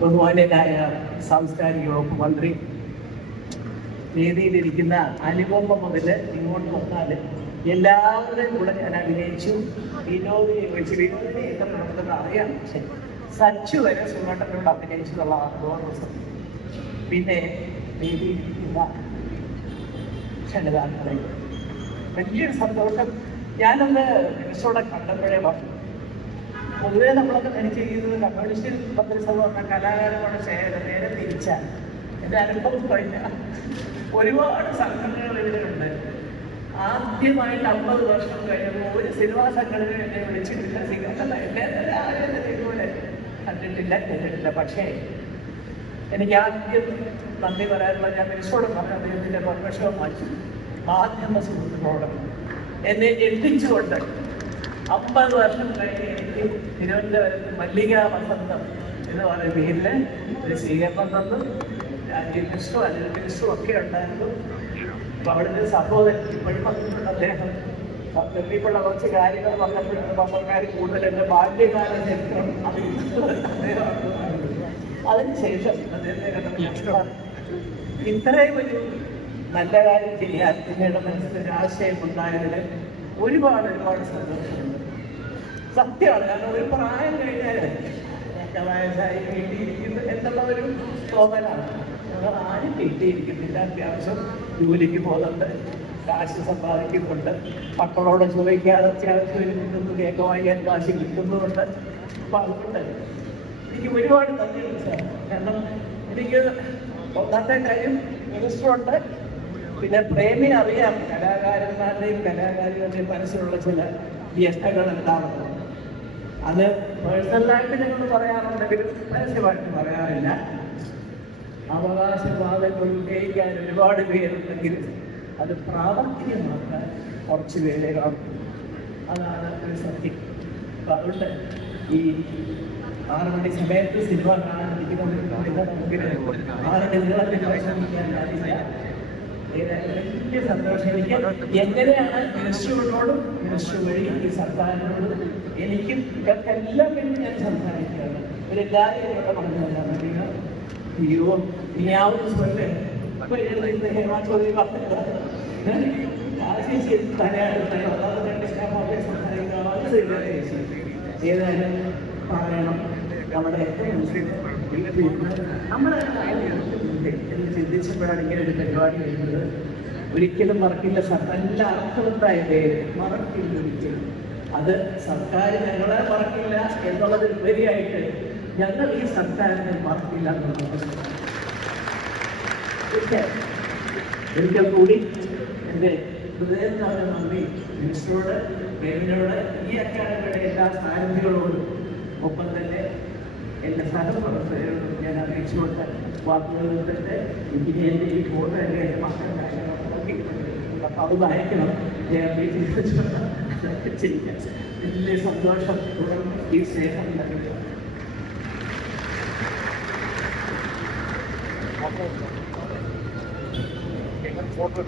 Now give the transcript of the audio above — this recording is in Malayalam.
ബഹുമാന്യനായ സാംസ്കാരിക വകുപ്പ് മന്ത്രി വേദിയിലിരിക്കുന്ന അനുപമ മുതൽ ഇങ്ങോട്ട് വന്നാൽ എല്ലാവരുടെയും കൂടെ ഞാൻ അഭിനയിച്ചു വിനോദിനെ വിളിച്ച്. വിനോദിനെ എത്ര നടത്തുന്നത് അറിയാം. പക്ഷെ സച്ചു വരെ സുഖട്ടനോട് അഭിനയിച്ചതുള്ള സത്യം പിന്നെ വേദിയിലിരിക്കുന്ന ക്ഷണിതാക്കളെ വലിയൊരു സന്തോഷം. ഞാനൊന്ന് മിനിസ്റ്ററോടെ കണ്ടപ്പോഴേ പറഞ്ഞു. പൊതുവേ നമ്മളൊക്കെ ധരിച്ചിരിക്കുന്നത് കമ്മ്യൂണിസ്റ്റ് മന്ത്രിസഭ പറഞ്ഞ കലാകാരമാണ് ശേഖരം നേരെ തിരിച്ചാൽ എന്റെ അനുഭവം കഴിഞ്ഞ ഒരുപാട് സംഘടനകൾ ഇതിലുണ്ട് ആദ്യമായിട്ട് അമ്പത് വർഷം കഴിയുമ്പോൾ ഒരു സിനിമാ സംഘടന എന്നെ വിളിച്ചിട്ടില്ല. സിനിമ എന്നെ തന്നെ ആരും ഇതുപോലെ കണ്ടിട്ടില്ല കേട്ടിട്ടില്ല. പക്ഷേ എനിക്ക് ആദ്യം നന്ദി പറയാനുള്ള ഞാൻ മിനിസ്റ്ററോട് പറഞ്ഞ അദ്ദേഹത്തിന്റെ പെർമിഷൻ മാറ്റി. മാധ്യമ സുഹൃത്തുക്കളോട് എന്നെ എത്തിച്ചുകൊണ്ട് അമ്പത് വർഷം കഴിഞ്ഞ് തിരുവനന്തപുരത്ത് മല്ലിക വസന്തം എന്ന് പറയുന്ന പേരിൽ ഒരു സ്വീകരണം തന്നു. രാജ്യ മിനിസ്റ്ററും അനിൽ മിനിസ്റ്ററും ഒക്കെ ഉണ്ടായിരുന്നു. അപ്പൊ അവിടുത്തെ സഹോദരൻ ഇപ്പോഴും വന്നിട്ടുണ്ട്. അദ്ദേഹം ഇപ്പോഴുള്ള കുറച്ച് കാര്യങ്ങൾ പറഞ്ഞപ്പോഴും പത്രക്കാർ കൂടുതൽ എന്റെ ബാല്യകാല അതിനുശേഷം ഇത്രയും ഒരു നല്ല കാര്യം ചെയ്യാൻ പിന്നീട് മനസ്സിൽ ഒരു ആശയം ഉണ്ടായതിൽ ഒരുപാട് ഒരുപാട് സന്തോഷമുണ്ട്. സത്യമാണ്. കാരണം ഒരു പ്രായം കഴിഞ്ഞാൽ കിട്ടിയിരിക്കുന്നു എന്നുള്ള ഒരു തോന്നലാണ്. ആരും വീട്ടിയിരിക്കുന്നില്ല അത്യാവശ്യം ജോലിക്ക് പോകുന്നുണ്ട്. കാശ് സമ്പാദിക്കുന്നുണ്ട്. മക്കളോട് ചോദിക്കാതെ അത്യാവശ്യം ഒരു കിട്ടുന്നു കേക്ക് വാങ്ങിക്കാൻ കാശ് കിട്ടുന്നുമുണ്ട് അപ്പൊ അതുകൊണ്ട് എനിക്ക് ഒരുപാട് സാർ. കാരണം എനിക്ക് ഒന്നാമത്തെ കാര്യം മിനിസ്റ്ററുണ്ട് പിന്നെ പ്രേമി അറിയാം. കലാകാരന്മാരുടെയും കലാകാരികളുടെയും മനസ്സിലുള്ള ചില വ്യക്തകൾ എന്താണെന്ന് അത് പേഴ്സണലായിട്ട് ഞങ്ങൾ പറയാറുണ്ടെങ്കിലും പരസ്യമായിട്ട് പറയാറില്ല. അവകാശവാദങ്ങൾ ഉന്നയിക്കാൻ ഒരുപാട് പേരുണ്ടെങ്കിലും അത് പ്രാവർത്തികമാക്കാൻ കുറച്ച് പേരെ കാണും അതാണ് ഒരു സത്യം. അപ്പൊ അതുകൊണ്ട് ഈ ആറ് മണി സമയത്ത് സിനിമ കാണാൻ ഇരിക്കുന്ന നമുക്ക് ആരുടെ നീളത്തിൽ ഏതായാലും വലിയ സന്തോഷം എനിക്ക് എങ്ങനെയാണ് മിനിസ്റ്ററുകളോടും മിനിസ്റ്റർ വഴി ഈ സർക്കാരിനോടും എനിക്കും ഇവർക്കെല്ലാം വേണ്ടി ഞാൻ സംസാരിക്കുകയാണ്. ഇവരെല്ലാവരും ഇവിടെ പറഞ്ഞതല്ല അയ്യോ ഇനി ആ ഒരു സ്വല്ലേ ഹേമാ ചോദ്യം ഏതായാലും പറയണം. നമ്മുടെ നമ്മുടെ എന്ന് ചിന്തിച്ചപ്പോഴാണ് ഇങ്ങനെ ഒരു പരിപാടി വരുന്നത്. ഒരിക്കലും മറക്കില്ല. നല്ല അർത്ഥവത്തായ പേര്. മറക്കില്ല ഒരിക്കലും. അത് സർക്കാർ ഞങ്ങളെ മറക്കില്ല എന്നുള്ളതിലുപരിയായിട്ട് ഞങ്ങൾ ഈ സർക്കാരിനെ മറക്കില്ല എന്നുള്ളത്. ഒരിക്കൽ കൂടി എന്റെ ഹൃദയത്തിനാണ് നന്ദി മിനിസ്റ്ററോട് പ്രേമിനോട് ഈ അക്കാദമിയുടെ എല്ലാ സ്ഥാനങ്ങളോടും ഒപ്പം തന്നെ എന്റെ സഹപ്രവർത്തകരോടും ഞാൻ അറിയിച്ചുകൊണ്ട് വാക്കുകൾ നിർത്തിട്ട് ഇനി എന്റെ ഈ ഫോട്ടോ എന്റെ എന്റെ മക്കൾ കാര്യങ്ങളൊക്കെ നോക്കി അപ്പം അത് വായിക്കണം ഞാൻ വീട്ടിൽ വെച്ചിട്ട് ചെയ്യാം വലിയ സന്തോഷം തുടർന്ന് ഈ സ്നേഹം നൽകുക ഫോട്ടോ